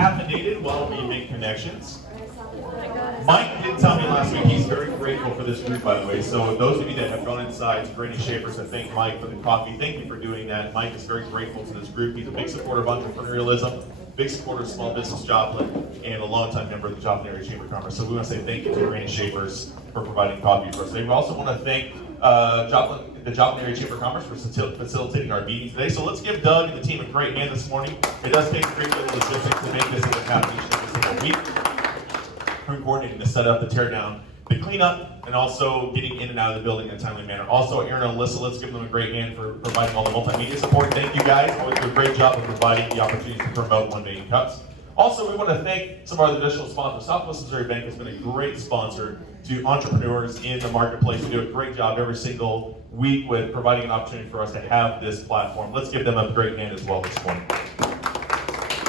caffeinated while we make connections. Mike did tell me last week he's very grateful for this group, by the way. So those of you that have gone inside to Granny Schaefer's and thank Mike for the coffee, thank you for doing that. Mike is very grateful to this group. He's a big supporter of entrepreneurialism, big supporter of small business Joplin, and a longtime member of the Joplin Area Chamber of Commerce. So we want to say thank you to Granny Schaefer's for providing coffee for us today. We also want to thank the Joplin Area Chamber of Commerce for facilitating our meeting today. So let's give Doug and the team a great hand this morning. It does take a great deal of logistics to make this event happen each and every single week. We're coordinating the setup, the tear down, the cleanup, and also getting in and out of the building in a timely manner. Also, Aaron and Alyssa, let's give them a great hand for providing all the multimedia support. Thank you guys. Always do a great job of providing the opportunity to promote 1 Million Cups. Also, we want to thank some of our additional sponsors. Southwest Missouri Bank has been a great sponsor to entrepreneurs in the marketplace. We do a great job every single week with providing an opportunity for us to have this platform. Let's give them a great hand as well this morning.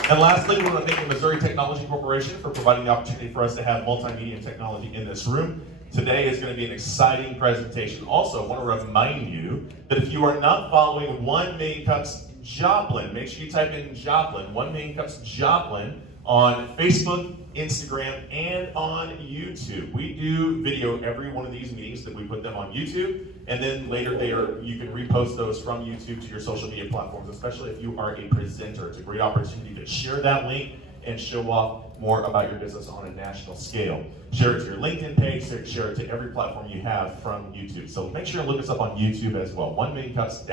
And lastly, we want to thank the Missouri Technology Corporation for providing the opportunity for us to have multimedia and technology in this room. Today is going to be an exciting presentation. Also, I want to remind you that if you are not following 1 Million Cups Joplin, make sure you type in Joplin, 1 Million Cups Joplin on Facebook, Instagram, and on YouTube. We do video every one of these meetings that we put them on YouTube, and then later you can repost those from YouTube to your social media platforms, especially if you are a presenter. It's a great opportunity to share that link and show off more about your business on a national scale. Share it to your LinkedIn page, share it to every platform you have from YouTube. So make sure to look us up on YouTube as well, 1 Million Cups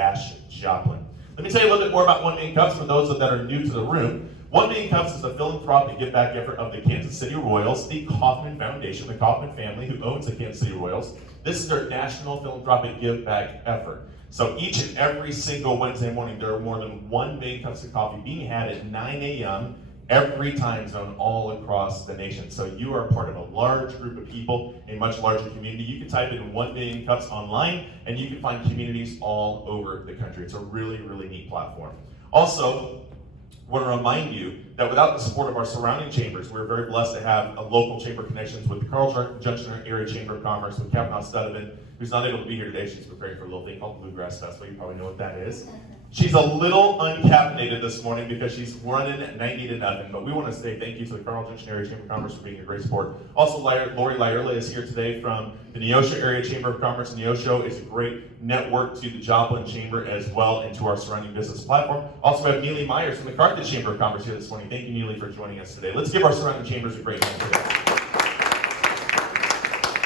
Joplin. Let me tell you a little bit more about 1 Million Cups for those that are new to the room. 1 Million Cups is a philanthropic give-back effort of the Kansas City Royals, the Kauffman Foundation, the Kauffman family who owns the Kansas City Royals. This is their national philanthropic give-back effort. So each and every single Wednesday morning, there are more than 1 million cups of coffee being had at 9 a.m. every time zone all across the nation. So you are part of a large group of people, a much larger community. You can type in 1 million cups online, and you can find communities all over the country. It's a really, really neat platform. Also, I want to remind you that without the support of our surrounding chambers, we're very blessed to have a local chamber connections with the Carl Junction Area Chamber of Commerce, with Kavanaugh Studevant, who's not able to be here today. She's preparing for a little thing called Bluegrass Festival. You probably know what that is. She's a little uncaffeinated this morning because she's running 90-0, but we want to say thank you to the Carl Junction Area Chamber of Commerce for being a great support. Also, Lori Lyerla is here today from the Neosho Area Chamber of Commerce. Neosho is a great network to the Joplin Chamber as well and to our surrounding business platform. Also, we have Neely Myers from the Carthage Chamber of Commerce here this morning. Thank you, Neely, for joining us today. Let's give our surrounding chambers a great hand today.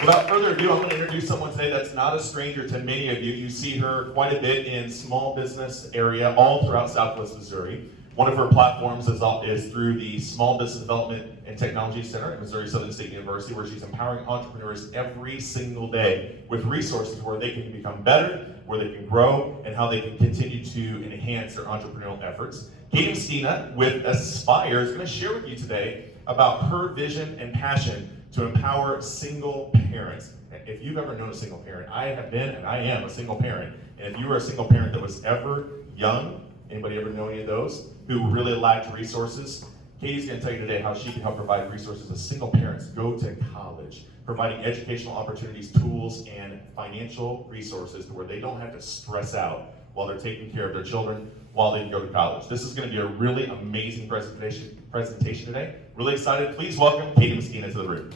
Without further ado, I'm going to introduce someone today that's not a stranger to many of you. You see her quite a bit in small business area all throughout Southwest Missouri. One of her platforms is through the Small Business Development and Technology Center at Missouri Southern State University, where she's empowering entrepreneurs every single day with resources where they can become better, where they can grow, and how they can continue to enhance their entrepreneurial efforts. Katie Stina with Aspire is going to share with you today about her vision and passion to empower single parents. If you've ever known a single parent, I have been and I am a single parent. And if you were a single parent that was ever young, anybody ever know any of those who really lacked resources? Katie's going to tell you today how she can help provide resources as single parents go to college, providing educational opportunities, tools, and financial resources to where they don't have to stress out while they're taking care of their children while they go to college. This is going to be a really amazing presentation today. Really excited. Please welcome Katie Messina to the room.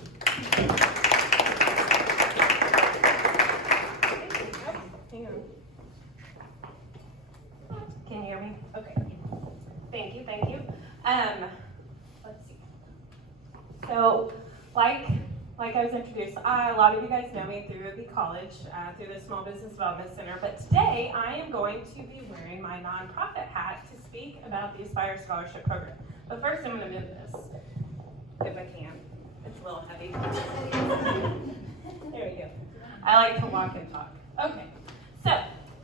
Can you hear me? Okay. Thank you. Let's see. So, like I was introduced, a lot of you guys know me through the college, through the Small Business Development Center, but today I am going to be wearing my nonprofit hat to speak about the Aspire Scholarship Program. But first I'm going to move this, if I can. It's a little heavy. There we go. I like to walk and talk. Okay, so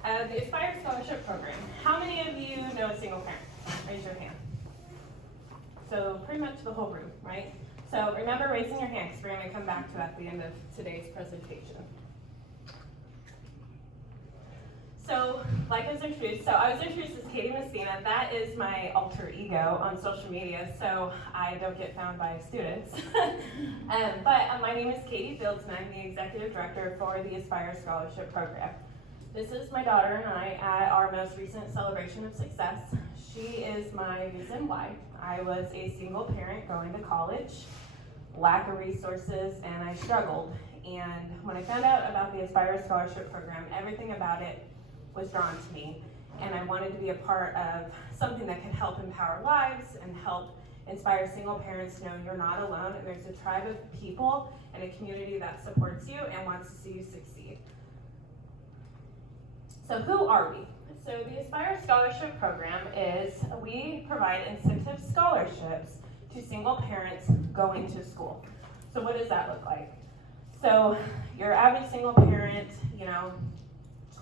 the Aspire Scholarship Program. How many of you know a single parent? Raise your hand. So pretty much the whole room, right? So remember raising your hand because we're going to come back to that at the end of today's presentation. So, like I was introduced, I was introduced as Katie Messina. That is my alter ego on social media, so I don't get found by students. But my name is Katie Fields, and I'm the Executive Director for the Aspire Scholarship Program. This is my daughter and I at our most recent celebration of success. She is my reason why. I was a single parent going to college, lack of resources, and I struggled. And when I found out about the Aspire Scholarship Program, everything about it was drawn to me. And I wanted to be a part of something that could help empower lives and help inspire single parents to know you're not alone, and there's a tribe of people and a community that supports you and wants to see you succeed. So who are we? So the Aspire Scholarship Program is, we provide incentive scholarships to single parents going to school. So what does that look like? So your average single parent,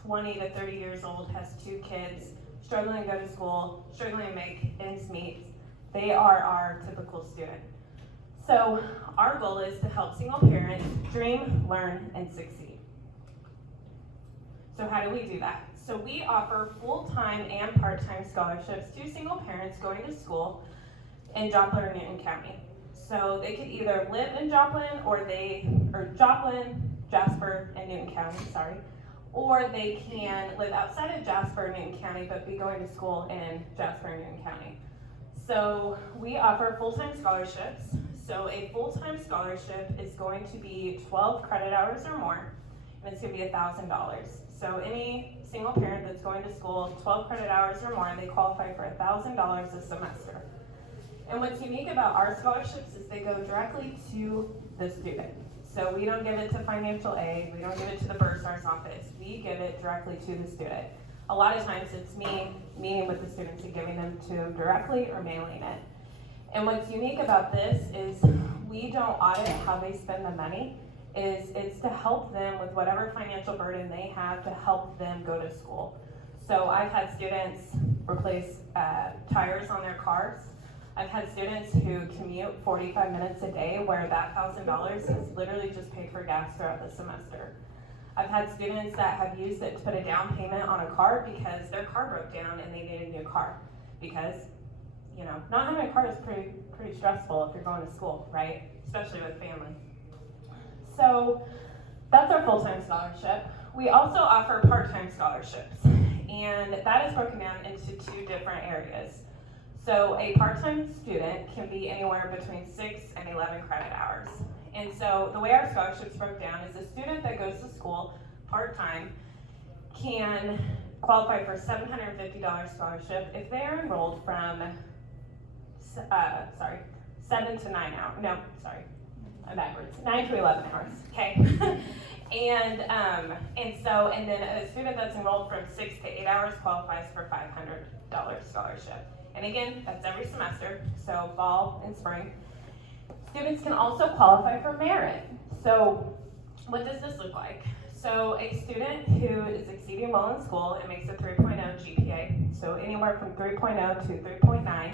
20 to 30 years old, has 2 kids, struggling to go to school, struggling to make ends meet. They are our typical student. So our goal is to help single parents dream, learn, and succeed. So how do we do that? So we offer full-time and part-time scholarships to single parents going to school in Joplin or Newton County. So they could either live in Joplin or Joplin, Jasper, and Newton County, or they can live outside of Jasper and Newton County but be going to school in Jasper and Newton County. So we offer full-time scholarships. So a full-time scholarship is going to be 12 credit hours or more, and it's going to be $1,000. So any single parent that's going to school 12 credit hours or more, they qualify for $1,000 a semester. And what's unique about our scholarships is they go directly to the student. So we don't give it to financial aid, we don't give it to the bursar's office, we give it directly to the student. A lot of times it's me meeting with the students and giving them to them directly or mailing it. And what's unique about this is we don't audit how they spend the money. It's to help them with whatever financial burden they have to help them go to school. So I've had students replace tires on their cars. I've had students who commute 45 minutes a day where that $1,000 is literally just paid for gas throughout the semester. I've had students that have used it to put a down payment on a car because their car broke down and they need a new car. Because, not having a car is pretty stressful if you're going to school, right? Especially with family. So that's our full-time scholarship. We also offer part-time scholarships, and that is broken down into 2 different areas. So a part-time student can be anywhere between 6 and 11 credit hours. And so the way our scholarships broke down is a student that goes to school part-time can qualify for a $750 scholarship if they are enrolled from 7 to 9 hours. No, sorry, I'm backwards. 9 to 11 hours. Okay. and then a student that's enrolled from 6 to 8 hours qualifies for $500 scholarship. And again, that's every semester, so fall and spring. Students can also qualify for merit. So what does this look like? So a student who is exceeding well in school and makes a 3.0 GPA, so anywhere from 3.0 to 3.9,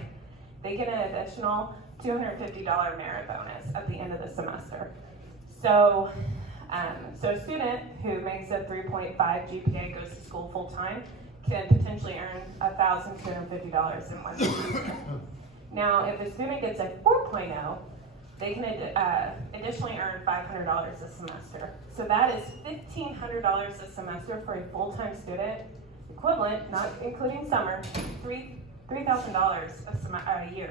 they get an additional $250 merit bonus at the end of the semester. So a student who makes a 3.5 GPA, goes to school full time, can potentially earn $1,250 in 1 semester. Now, if a student gets a 4.0, they can additionally earn $500 a semester. So that is $1,500 a semester for a full-time student, equivalent, not including summer, $3,000 a year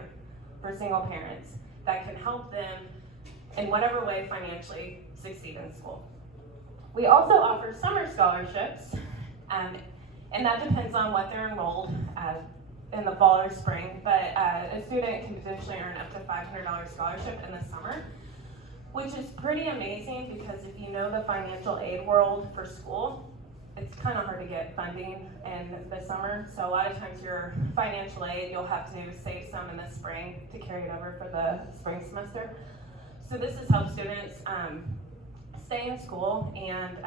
for single parents that can help them in whatever way financially succeed in school. We also offer summer scholarships, and that depends on what they're enrolled in the fall or spring, but a student can potentially earn up to $500 scholarship in the summer, which is pretty amazing because if you know the financial aid world for school, it's kind of hard to get funding in the summer. So a lot of times your financial aid, you'll have to save some in the spring to carry it over for the spring semester. So this has helped students stay in school and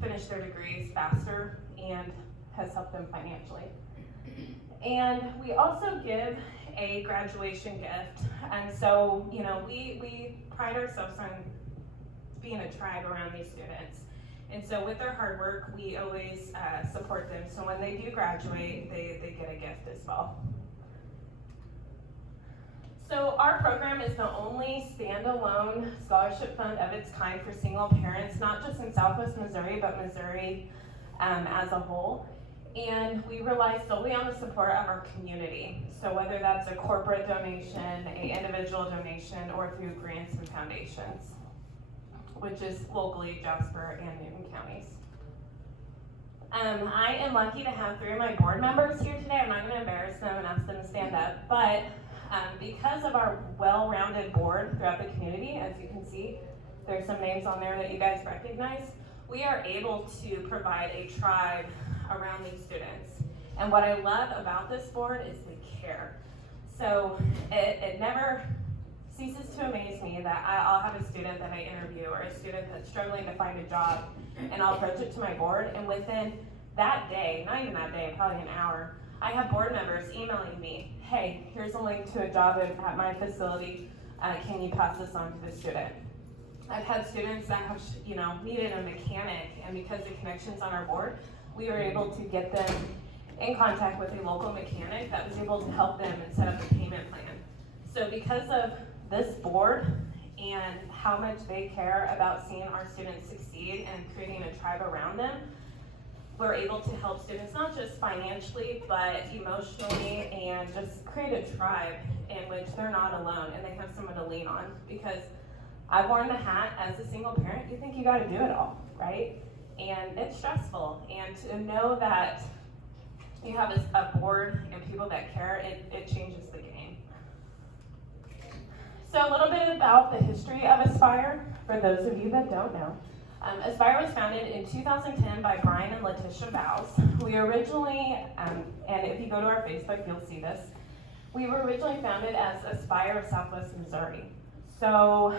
finish their degrees faster and has helped them financially. And we also give a graduation gift. And so, we pride ourselves on being a tribe around these students. And so with their hard work, we always support them. So when they do graduate, they get a gift as well. So our program is the only standalone scholarship fund of its kind for single parents, not just in Southwest Missouri, but Missouri as a whole. And we rely solely on the support of our community. So whether that's a corporate donation, an individual donation, or through grants and foundations, which is locally Jasper and Newton counties. I am lucky to have 3 of my board members here today. I'm not going to embarrass them and ask them to stand up, but because of our well-rounded board throughout the community, as you can see, there's some names on there that you guys recognize, we are able to provide a tribe around these students. And what I love about this board is the care. So it never ceases to amaze me that I'll have a student that I interview or a student that's struggling to find a job, and I'll approach it to my board, and within that day, not even that day, probably an hour, I have board members emailing me, hey, here's a link to a job at my facility, can you pass this on to the student? I've had students that have, needed a mechanic, and because the connections on our board, we were able to get them in contact with a local mechanic that was able to help them and set up a payment plan. So because of this board and how much they care about seeing our students succeed and creating a tribe around them, we're able to help students not just financially, but emotionally, and just create a tribe in which they're not alone and they have someone to lean on. Because I've worn the hat as a single parent, you think you gotta do it all, right? And it's stressful, and to know that you have a board and people that care, it changes the game. So a little bit about the history of Aspire, for those of you that don't know. Aspire was founded in 2010 by Brian and Letitia Vows. We originally, and if you go to our Facebook, you'll see this, we were originally founded as Aspire of Southwest Missouri. So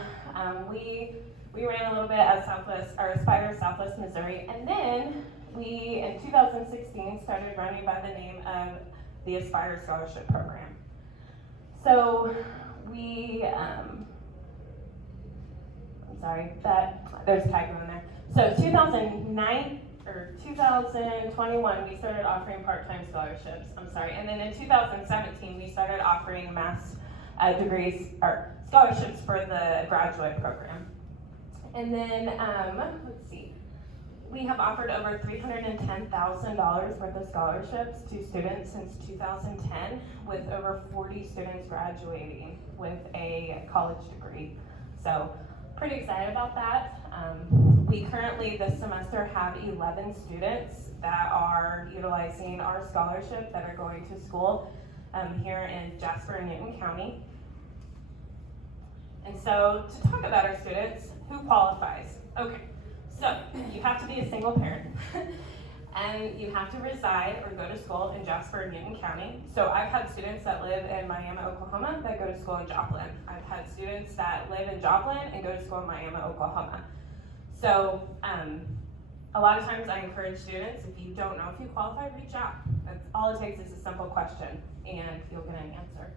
we ran a little bit as Aspire of Southwest Missouri, and then we, in 2016, started running by the name of the Aspire Scholarship Program. So we, there's a typo in there. So 2021, we started offering part-time scholarships, and then in 2017, we started offering mass degrees, or scholarships for the graduate program. And then, let's see, we have offered over $310,000 worth of scholarships to students since 2010, with over 40 students graduating with a college degree. So, pretty excited about that. We currently, this semester, have 11 students that are utilizing our scholarship that are going to school here in Jasper and Newton County. And so, to talk about our students, who qualifies? Okay, so you have to be a single parent, and you have to reside or go to school in Jasper and Newton County. So I've had students that live in Miami, Oklahoma, that go to school in Joplin. I've had students that live in Joplin and go to school in Miami, Oklahoma. So a lot of times I encourage students, if you don't know if you qualify, reach out. That's all it takes is a simple question, and you'll get an answer.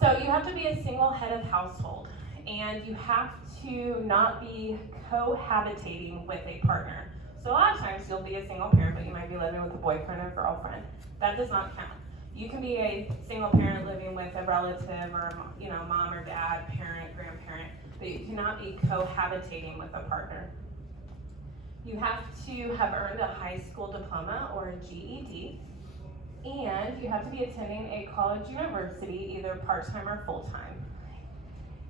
So you have to be a single head of household, and you have to not be cohabitating with a partner. So a lot of times you'll be a single parent, but you might be living with a boyfriend or girlfriend. That does not count. You can be a single parent living with a relative, or mom or dad, parent, grandparent, but you cannot be cohabitating with a partner. You have to have earned a high school diploma or a GED, and you have to be attending a college university, either part-time or full-time.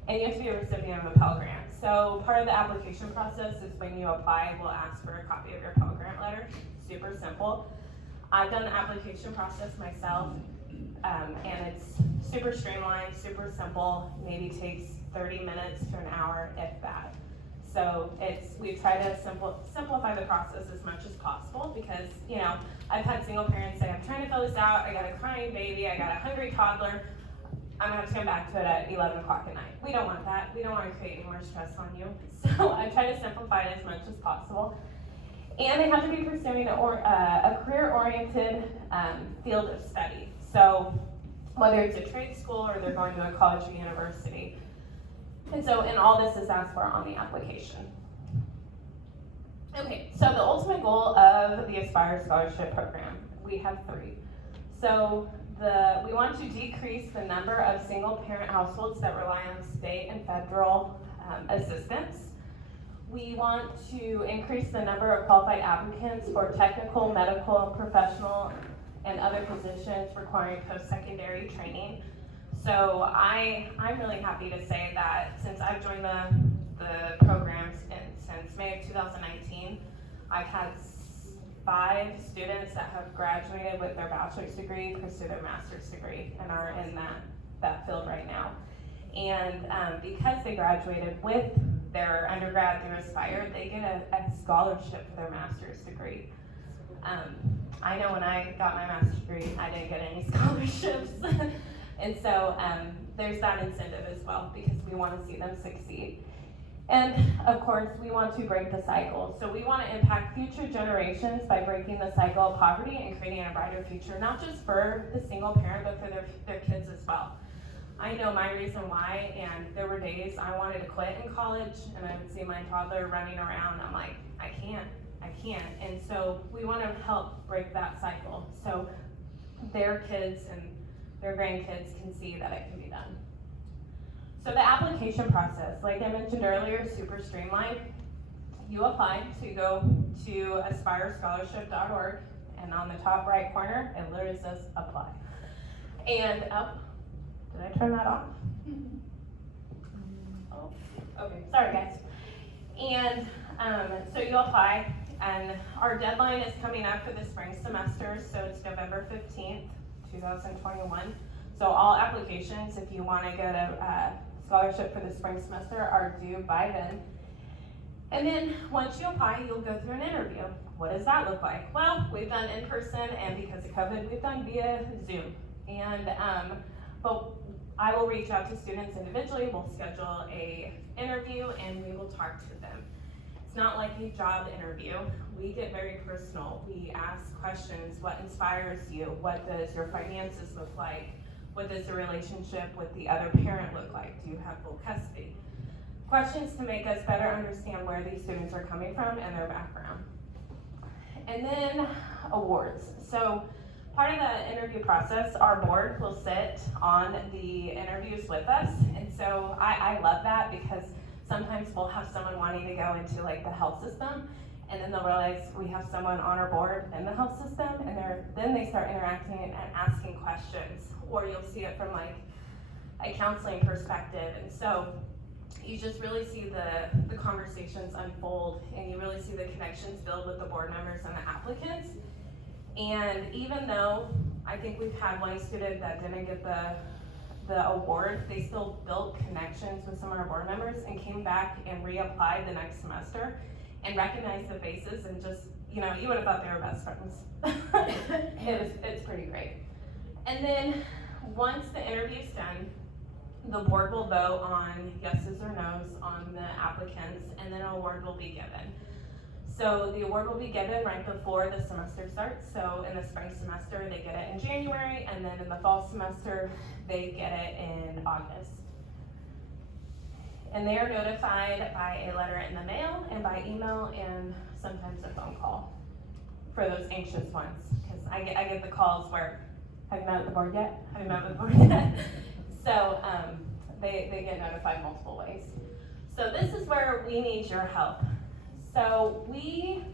And you have to be a recipient of a Pell Grant. So part of the application process is when you apply, we'll ask for a copy of your Pell Grant letter. Super simple. I've done the application process myself, and it's super streamlined, super simple, maybe takes 30 minutes to an hour, if that. So we try to simplify the process as much as possible, because I've had single parents say, I'm trying to fill this out, I got a crying baby, I got a hungry toddler, I'm gonna have to come back to it at 11 o'clock at night. We don't want that. We don't want to create any more stress on you. So I try to simplify it as much as possible. And they have to be pursuing a career-oriented field of study. So whether it's a trade school or they're going to a college or university. And all this is asked for on the application. Okay, so the ultimate goal of the Aspire Scholarship Program, we have 3. So we want to decrease the number of single parent households that rely on state and federal assistance. we want to increase the number of qualified applicants for technical, medical, professional, and other positions requiring post-secondary training. So I'm really happy to say that since I've joined the programs since May of 2019, I've had 5 students that have graduated with their bachelor's degree, pursue their master's degree, and are in that field right now. And because they graduated with their undergrad through Aspire, they get a scholarship for their master's degree. I know when I got my master's degree, I didn't get any scholarships. And so there's that incentive as well, because we want to see them succeed. And of course, we want to break the cycle. So we want to impact future generations by breaking the cycle of poverty and creating a brighter future, not just for the single parent, but for their kids as well. I know my reason why, and there were days I wanted to quit in college, and I would see my toddler running around. I'm like, I can't. And so we want to help break that cycle so their kids and their grandkids can see that it can be done. So the application process, like I mentioned earlier, super streamlined. You apply, so you go to aspirescholarship.org, and on the top right corner, it literally says apply. And did I turn that off? Oh, okay, sorry guys. And so you apply, and our deadline is coming up for the spring semester, so it's November 15th, 2021. So all applications, if you want to get a scholarship for the spring semester, are due by then. And then once you apply, you'll go through an interview. What does that look like? Well, we've done in person, and because of COVID, we've done via Zoom. And but I will reach out to students individually. We'll schedule a interview, and we will talk to them. It's not like a job interview. We get very personal. We ask questions. What inspires you? What does your finances look like? What does the relationship with the other parent look like? Do you have full custody? Questions to make us better understand where these students are coming from and their background. And then awards. So part of the interview process, our board will sit on the interviews with us. And so I love that, because sometimes we'll have someone wanting to go into like the health system, and then they'll realize we have someone on our board in the health system, and then they start interacting and asking questions. Or you'll see it from like a counseling perspective. And so you just really see the conversations unfold, and you really see the connections build with the board members and the applicants. And even though I think we've had one student that didn't get the award, they still built connections with some of our board members and came back and reapplied the next semester and recognized the faces, and just, you would have thought they were best friends. It's pretty great. And then once the interview's done, the board will vote on yeses or nos on the applicants, and then an award will be given. So the award will be given right before the semester starts. So in the spring semester, they get it in January, and then in the fall semester, they get it in August. And they are notified by a letter in the mail and by email and sometimes a phone call for those anxious ones. Because I get the calls where, have you met with the board yet? Have you met with the board yet? So they get notified multiple ways. So this is where we need your help. So we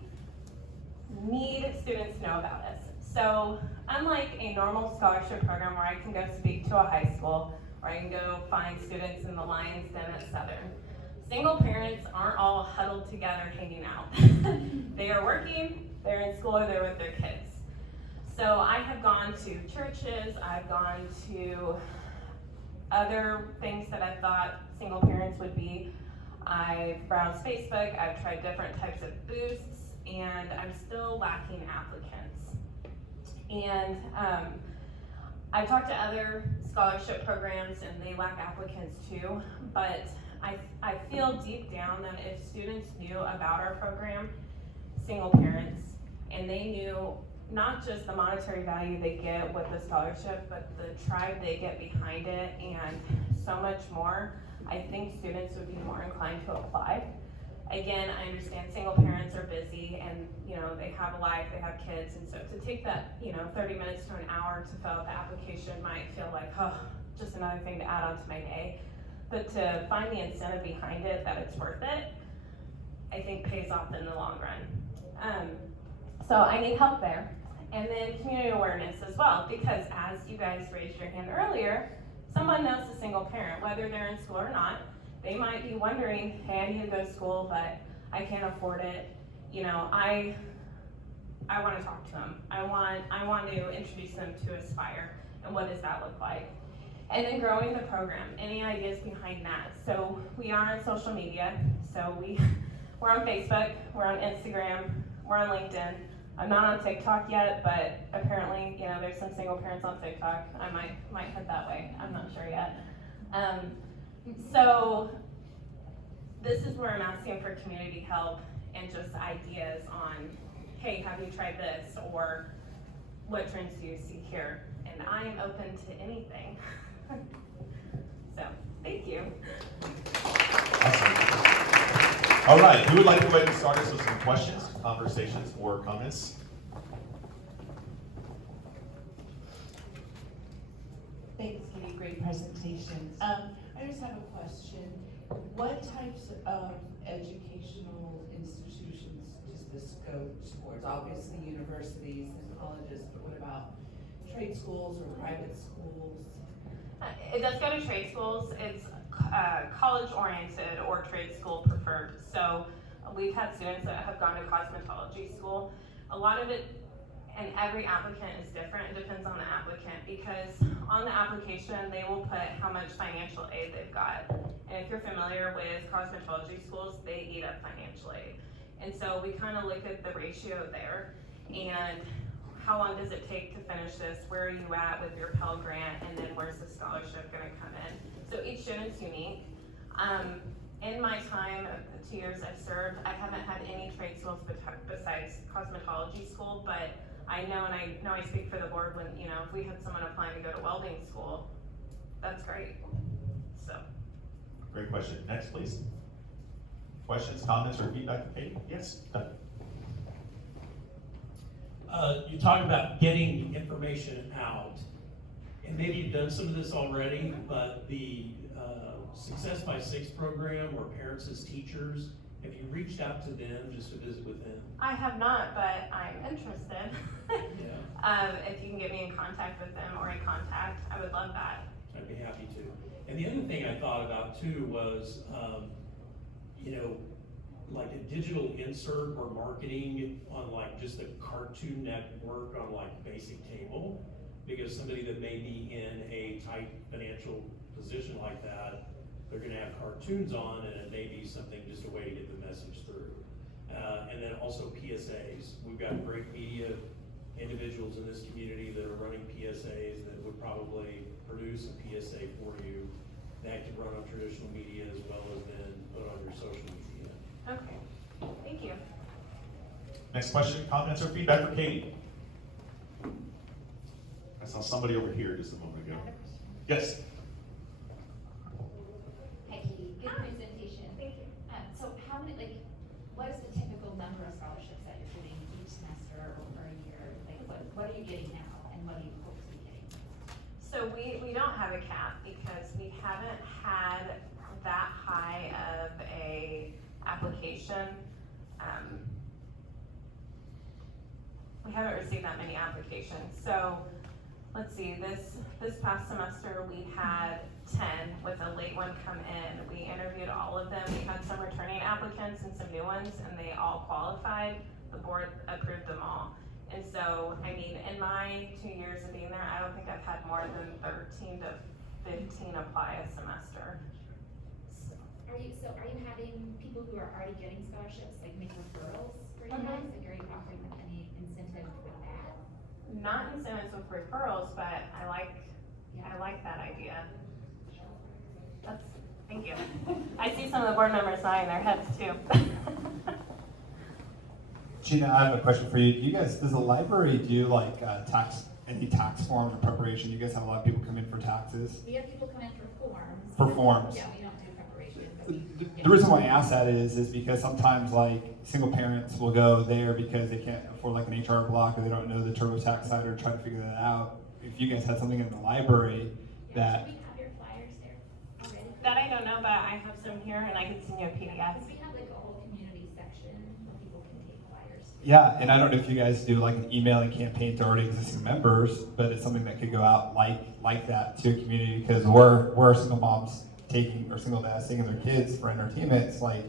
need students to know about us. So unlike a normal scholarship program where I can go speak to a high school, or I can go find students in the Lions Den at Southern, single parents aren't all huddled together hanging out. They are working, they're in school, or they're with their kids. So I have gone to churches, I've gone to other things that I thought single parents would be. I've browsed Facebook, I've tried different types of boosts, and I'm still lacking applicants. And I've talked to other scholarship programs, and they lack applicants too, but I feel deep down that if students knew about our program, single parents, and they knew not just the monetary value they get with the scholarship, but the tribe they get behind it, and so much more, I think students would be more inclined to apply. Again, I understand single parents are busy, and they have a life, they have kids, and so to take that 30 minutes to an hour to fill out the application might feel like, oh, just another thing to add on to my day. But to find the incentive behind it, that it's worth it, I think pays off in the long run. So I need help there. And then community awareness as well, because as you guys raised your hand earlier, someone knows a single parent, whether they're in school or not. They might be wondering, hey, I need to go to school, but I can't afford it. You know, I want to talk to them. I want to introduce them to Aspire, and what does that look like? And then growing the program. Any ideas behind that? So we are on social media. So we're on Facebook, we're on Instagram, we're on LinkedIn. I'm not on TikTok yet, but apparently, you know, there's some single parents on TikTok. I might head that way. I'm not sure yet. So this is where I'm asking for community help and just ideas on, hey, have you tried this? Or what trends do you see here? And I am open to anything. So, thank you. Awesome. All right, who would like to go ahead and start us with some questions, conversations, or comments? Thanks, Katie, great presentation. I just have a question. What types of educational institutions does this go towards? Obviously universities and colleges, but what about trade schools or private schools? It does go to trade schools. It's college-oriented or trade school preferred. So we've had students that have gone to cosmetology school. A lot of it, and every applicant is different. It depends on the applicant, because on the application they will put how much financial aid they've got. And if you're familiar with cosmetology schools, they eat up financial aid. And so we kind of look at the ratio there, and how long does it take to finish this? Where are you at with your Pell Grant? And then where's the scholarship gonna come in? So each student's unique. In my time, the 2 years I've served, I haven't had any trade schools besides cosmetology school, but I know, and I know I speak for the board when, you know, if we had someone applying to go to welding school, that's great, so. Great question. Next, please. Questions, comments, or feedback for Katie? Yes, Doug. You talk about getting information out, and maybe you've done some of this already, but the Success by Six program, or Parents as Teachers, have you reached out to them just to visit with them? I have not, but I'm interested. Yeah. If you can get me in contact with them or a contact, I would love that. I'd be happy to. And the other thing I thought about too was, you know, like a digital insert or marketing on like just the Cartoon Network on like basic table, because somebody that may be in a tight financial position like that, they're gonna have cartoons on, and it may be something, just a way to get the message through. And then also PSAs. We've got great media individuals in this community that are running PSAs that would probably produce a PSA for you that could run on traditional media as well as then put on your social media. Okay, thank you. Next question, comments, or feedback for Katie? I saw somebody over here just a moment ago. Yes. Hi, Katie. Good presentation. Thank you. So how many, like, what is the typical number of scholarships that you're getting each semester or per year? Like, what are you getting now, and what do you hope to be getting? So we don't have a cap, because we haven't had that high of a application. We haven't received that many applications. So let's see, this past semester we had 10 with a late one come in. We interviewed all of them. We had some returning applicants and some new ones, and they all qualified. The board approved them all. And so, I mean, in my 2 years of being there, I don't think I've had more than 13 to 15 apply a semester. Are you having people who are already getting scholarships, like make referrals for you guys? Like, are you offering them any incentive with that? Not incentives with referrals, but I like that idea. Thank you. I see some of the board members nodding their heads too. Gina, I have a question for you. Does the library do like any tax forms or preparation? You guys have a lot of people come in for taxes? We have people come in for forms. For forms? Yeah, we don't do preparation. But The reason why I ask that is because sometimes like single parents will go there because they can't afford like an HR block, or they don't know the TurboTax side, or try to figure that out. If you guys had something in the library that... Do we have your flyers there already? That I don't know, but I have some here and I can send you a PDF. Because we have like a whole community section section where people can take flyers. Yeah, and I don't know if you guys do like an emailing campaign to already existing members, but it's something that could go out like that to a community, because we're single moms taking, or single dads taking their kids for entertainment. It's like,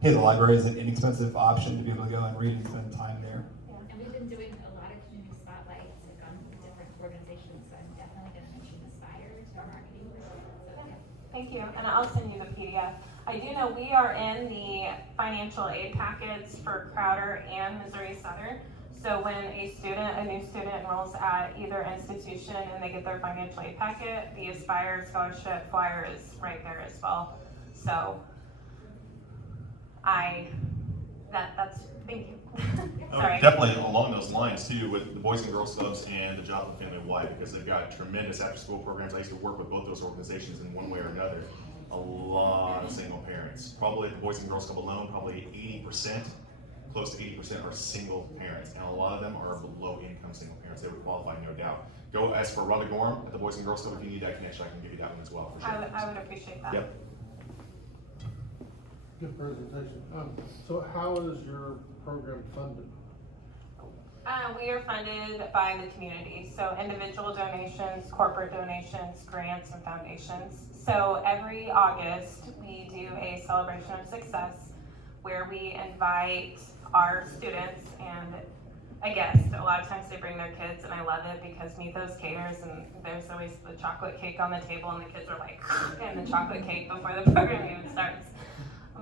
hey, the library is an inexpensive option to be able to go and read and spend time there. And we've been doing a lot of community spotlights, like on different organizations, so I'm definitely gonna mention Aspire to our marketing person. So, yeah. Thank you, and I'll send you the PDF. I do know we are in the financial aid packets for Crowder and Missouri Southern. So when a new student enrolls at either institution and they get their financial aid packet, the Aspire scholarship flyer is right there as well. So thank you. Sorry. Definitely along those lines too, with the Boys and Girls Clubs and the Job and Family Wide, because they've got tremendous after-school programs. I used to work with both those organizations in one way or another. A lot of single parents. Probably the Boys and Girls Club alone, probably 80%, close to 80% are single parents, and a lot of them are low-income single parents. They would qualify, no doubt. Go ask for Rhonda Gorham at the Boys and Girls Club if you need that connection. I can give you that one as well. For sure. I would appreciate that. Yep. Good presentation. So how is your program funded? We are funded by the community, so individual donations, corporate donations, grants, and foundations. So every August, we do a celebration of success where we invite our students and a guest. A lot of times they bring their kids, and I love it because Meet Those Caters, and there's always the chocolate cake on the table, and the kids are like, and the chocolate cake before the program even starts.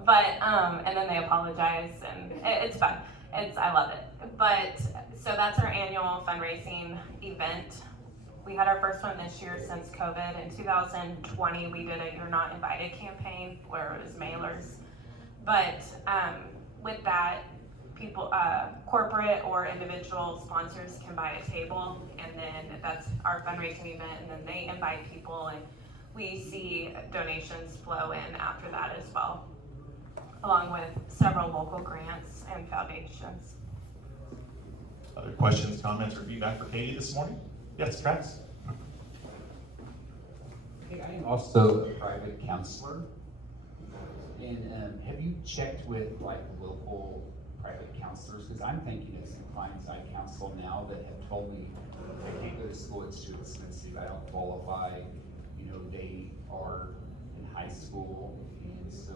But, and then they apologize, and it's fun. I love it. But, so that's our annual fundraising event. We had our first one this year since COVID. In 2020, we did a You're Not Invited campaign where it was mailers. But with that, people, corporate or individual sponsors can buy a table, and then that's our fundraising event, and then they invite people, and we see donations flow in after that as well, along with several local grants and foundations. Other questions, comments, or feedback for Katie this morning? Yes, Travis? Okay, I am also a private counselor. And have you checked with like local private counselors? Because I'm thinking of some clients I counsel now that have told me I can't go to school, it's too expensive, I don't qualify. You know, they are in high school, and so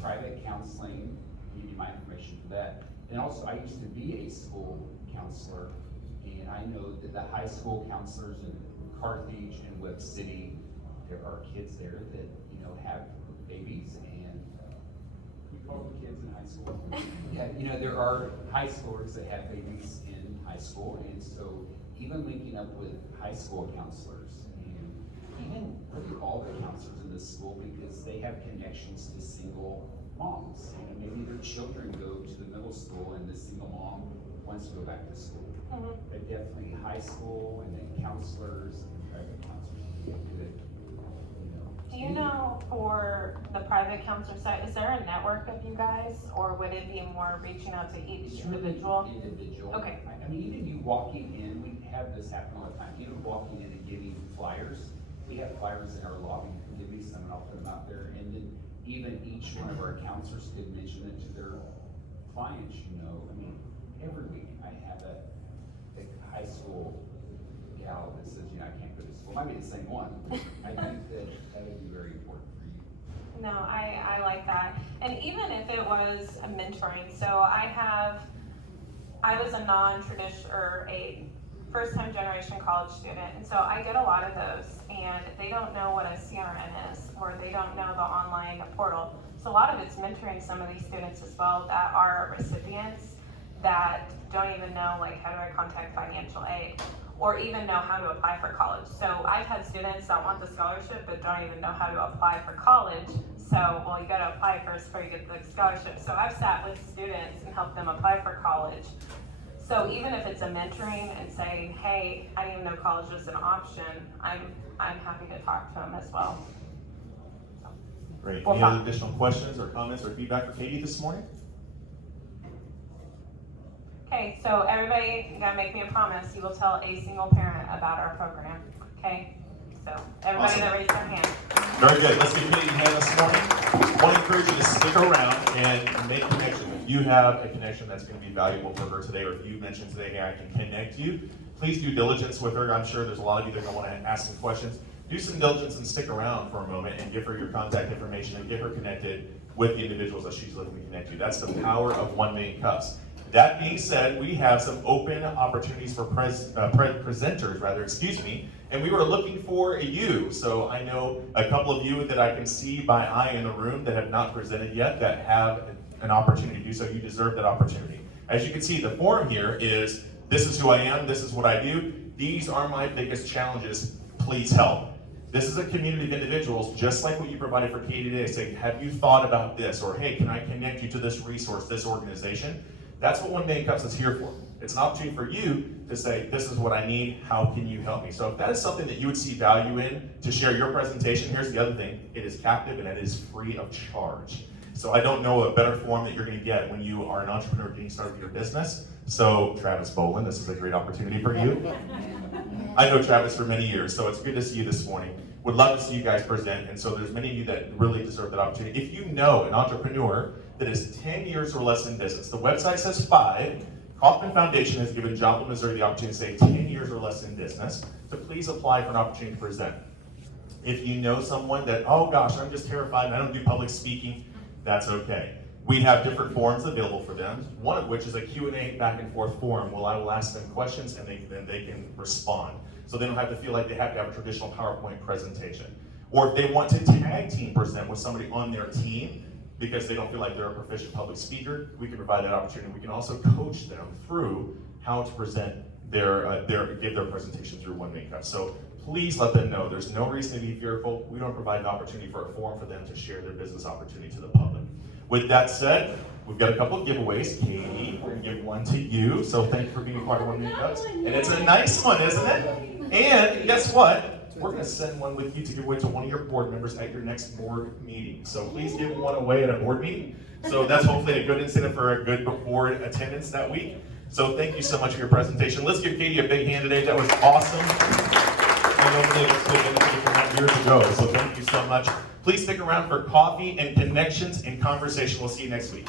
private counseling, give you my information for that. And also, I used to be a school counselor, and I know that the high school counselors in Carthage and Webb City, there are kids there that, you know, have babies, and we call them kids in high school. Yeah, you know, there are high schoolers that have babies in high school, and so even linking up with high school counselors, and even really all the counselors in this school, because they have connections to single moms. You know, maybe their children go to the middle school and the single mom wants to go back to school. Mm-hmm. But definitely high school, and then counselors and private counselors would be a good, you know. Do you know for the private counselor side, is there a network of you guys, or would it be more reaching out to each It's really individual? Individual. Okay. I mean, even you walking in, we have this happen all the time, even walking in and giving flyers. We have flyers in our lobby, you can give me some and I'll put them out there. And then even each one of our counselors could mention it to their clients, you know. I mean, every week I have a high school gal that says, you know, I can't go to school. Might be the same one. I think that would be very important for you. No, I like that. And even if it was a mentoring, so I was a non-traditional, or a first-time generation college student, and so I get a lot of those, and they don't know what a CRN is, or they don't know the online portal. So a lot of it's mentoring some of these students as well that are recipients that don't even know, like, how do I contact financial aid, or even know how to apply for college. So I've had students that want the scholarship but don't even know how to apply for college. So, well, you gotta apply first before you get the scholarship. So I've sat with students and helped them apply for college. So even if it's a mentoring and saying, hey, I didn't even know college was an option, I'm happy to talk to them as well. Great. Well, Any other additional questions or comments or feedback for Katie this morning? Okay, so everybody, you gotta make me a promise, you will tell a single parent about our program, okay? So everybody Awesome. that raised their hand. Very good. Let's give Katie a hand this morning. I want to encourage you to stick around and make connections. if you have a connection that's going to be valuable for her today, or if you mentioned today, hey, I can connect you, please do diligence with her. I'm sure there's a lot of you that are going to want to ask some questions. Do some diligence and stick around for a moment and give her your contact information and get her connected with the individuals that she's looking to connect to. That's the power of 1 Million Cups. That being said, we have some open opportunities for presenters, and we were looking for you. So I know a couple of you that I can see by eye in the room that have not presented yet that have an opportunity to do so. You deserve that opportunity. As you can see, the forum here is, this is who I am, this is what I do, these are my biggest challenges, please help. This is a community of individuals, just like what you provided for Katie today, saying, have you thought about this? Or hey, can I connect you to this resource, this organization? That's what 1 Million Cups is here for. It's an opportunity for you to say, this is what I need, how can you help me? So if that is something that you would see value in to share your presentation, here's the other thing, it is captive and it is free of charge. So I don't know a better form that you're gonna get when you are an entrepreneur getting started with your business. So Travis Boland, this is a great opportunity for you. I know Travis for many years, so it's good to see you this morning. Would love to see you guys present, and so there's many of you that really deserve that opportunity. If you know an entrepreneur that is 10 years or less in business, the website says 5. Kauffman Foundation has given Joplin, Missouri the opportunity to say 10 years or less in business, so please apply for an opportunity to present. If you know someone that, oh gosh, I'm just terrified and I don't do public speaking, that's okay. We have different forums available for them, one of which is a Q&A back and forth forum where I will ask them questions and then they can respond. So they don't have to feel like they have to have a traditional PowerPoint presentation. Or if they want to tag team present with somebody on their team because they don't feel like they're a proficient public speaker, we can provide that opportunity. We can also coach them through how to present give their presentation through 1 Million Cups. So please let them know there's no reason to be fearful. We don't provide an opportunity for a forum for them to share their business opportunity to the public. With that said, we've got a couple of giveaways. Katie, we're gonna give one to you. So thank you for being a part of 1 Million Cups. And it's a nice one, isn't it? And guess what? We're gonna send one with you to give away to one of your board members at your next board meeting. So please give one away at a board meeting. So that's hopefully a good incentive for a good board attendance that week. So thank you so much for your presentation. Let's give Katie a big hand today. That was awesome. I know many of us benefited from that years ago. So thank you so much. Please stick around for coffee and connections and conversation. We'll see you next week.